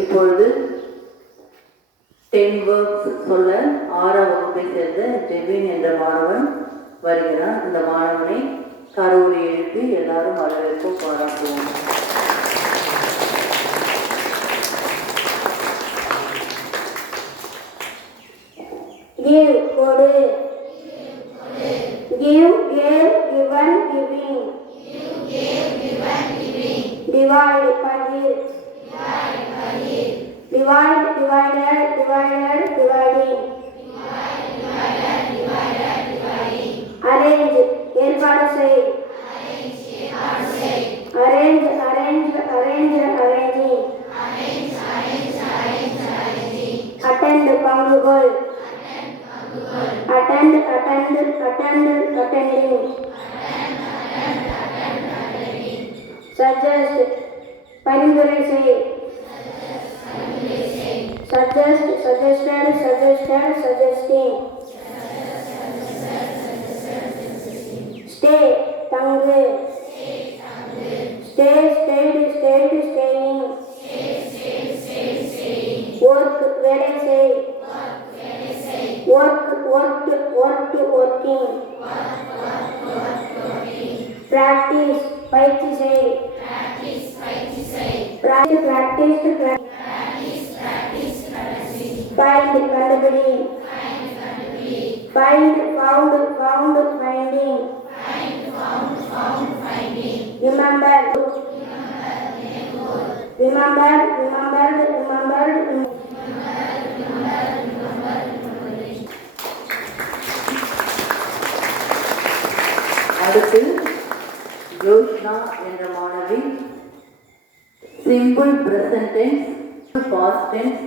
இப்பொழுது 10 வேர்ப்ஸ் சொல்ல 6ஆம் வகுப்பை சேர்ந்த ஜெபின் என்ற மாணவன் வருகிறான். இந்த மாணவனை கரோடு எழுப்பி எல்லாரும் வரவேற்போம், பாராட்டுவோம். Give, கொடு. Give, gave, given, giving. Divide, பகிர். Divide, divided, divided, dividing. Arrange, ஏற்பாடு செய். Arrange, arrange, arrange, arranging. Attend, பங்கு கொள். Attend, attend, attend, attending. Suggest, பரிந்துரை செய். Suggest, suggested, suggested, suggesting. Stay, தங்கு. Stay, stayed, stayed, staying. Work, வேலை செய். Work, worked, worked, working. Practice, பயிற்சி செய். Practice, practiced, find, கண்டுபிடி. Find, found, found, finding. Remember, remember, remembered, remembered. அடுத்து ஜோஷ்னா என்ற மாணவி simple present tense, past tense,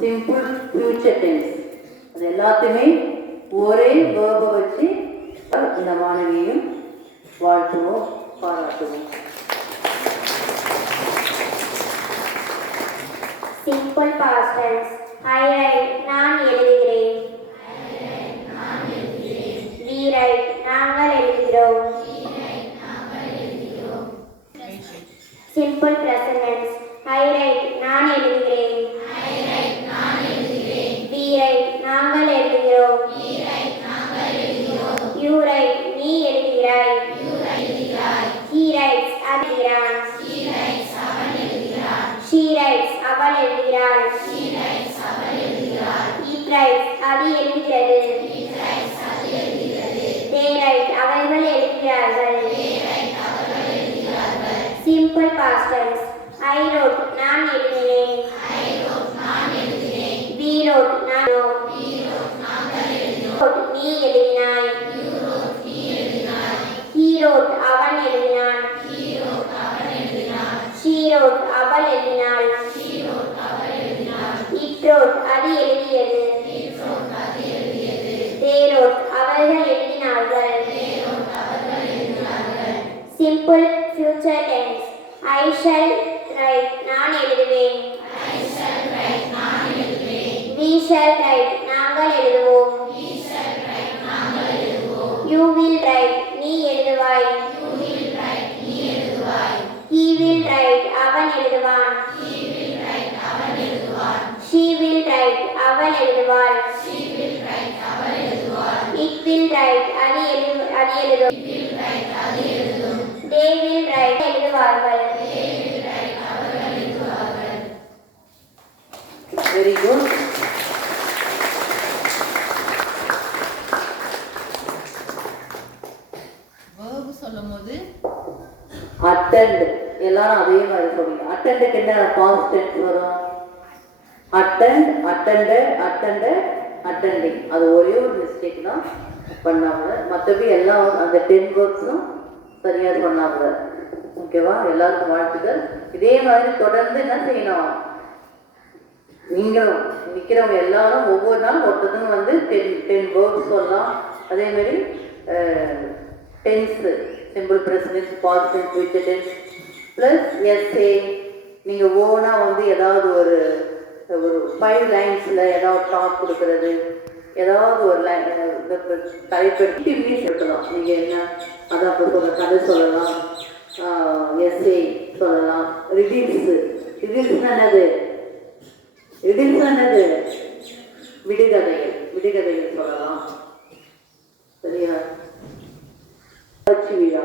simple future tense அது எல்லாத்தையுமே ஒரே வேர்பை வச்சு இந்த மாணவியையும் வாழ்த்துவோம், பாராட்டுவோம். Simple past tense. I write, நான் எழுதுகிறேன். We write, நாங்கள் எழுதுகிறோம். Simple present tense. I write, நான் எழுதுகிறேன். We write, நாங்கள் எழுதுகிறோம். You write, நீ எழுதுகிறாய். He writes, எழுதுகிறான். She writes, அவள் எழுதுகிறாள். It writes, அது எழுதுகிறது. They write, அவர்கள் எழுதுகிறார்கள். Simple past tense. I wrote, நான் எழுதினேன். We wrote, நான் நீ எழுதினாய். He wrote, அவன் எழுதினான். She wrote, அவள் எழுதினாள். It wrote, அது எழுதியது. They wrote, அவர்கள் எழுதினார்கள். Simple future tense. I shall write, நான் எழுதுவேன். We shall write, நாங்கள் எழுதுவோம். You will write, நீ எழுதுவாய். He will write, அவன் எழுதுவான். She will write, அவள் எழுதுவாள். It will write, அது எழுதும். They will write, எழுதுவார்கள். Very good. வேர்பு சொல்லும்போது அட்டெண்ட் எல்லாரும் அதே மாதிரி சொல்லுங்க. அட்டெண்டுக்கு என்ன பாஸ்ட் டென்ஸ் வரும்? Attend, attended, attended, attending. அது ஒரே ஒரு மிஸ்டேக் தான் பண்ணாங்க. மற்றபடி எல்லாம் அந்த 10 வேர்ப்ஸும் சரியாக சொன்னாங்க. ஓகேவா? எல்லாருக்கும் வாழ்த்துக்கள். இதே மாதிரி தொடர்ந்து என்ன செய்யணும்? நீங்களும் நிற்கிறவங்க எல்லாரும் ஒவ்வொரு நாள் ஒருத்தருக்கும் வந்து 10 வேர்ப்ஸ் சொல்லலாம். அதே மாதிரி tense, simple present, past tense, future tense plus SA. நீங்கள் ஓனாக வந்து ஏதாவது ஒரு 5 லைன்ஸில் ஏதாவது டாக் கொடுக்கறது, ஏதாவது ஒரு தலைப்பெடுத்து இங்கிலீஷ் இருக்கலாம். நீங்கள் என்ன அதான் இப்போ சொல்ல கதை சொல்லலாம், எஸ்ஏ சொல்லலாம். ரிவீல்ஸ்னா என்னது? இதில் சொன்னது விடுகதைகள், விடுகதைகள் சொல்லலாம். சரியா? புரட்சி விழா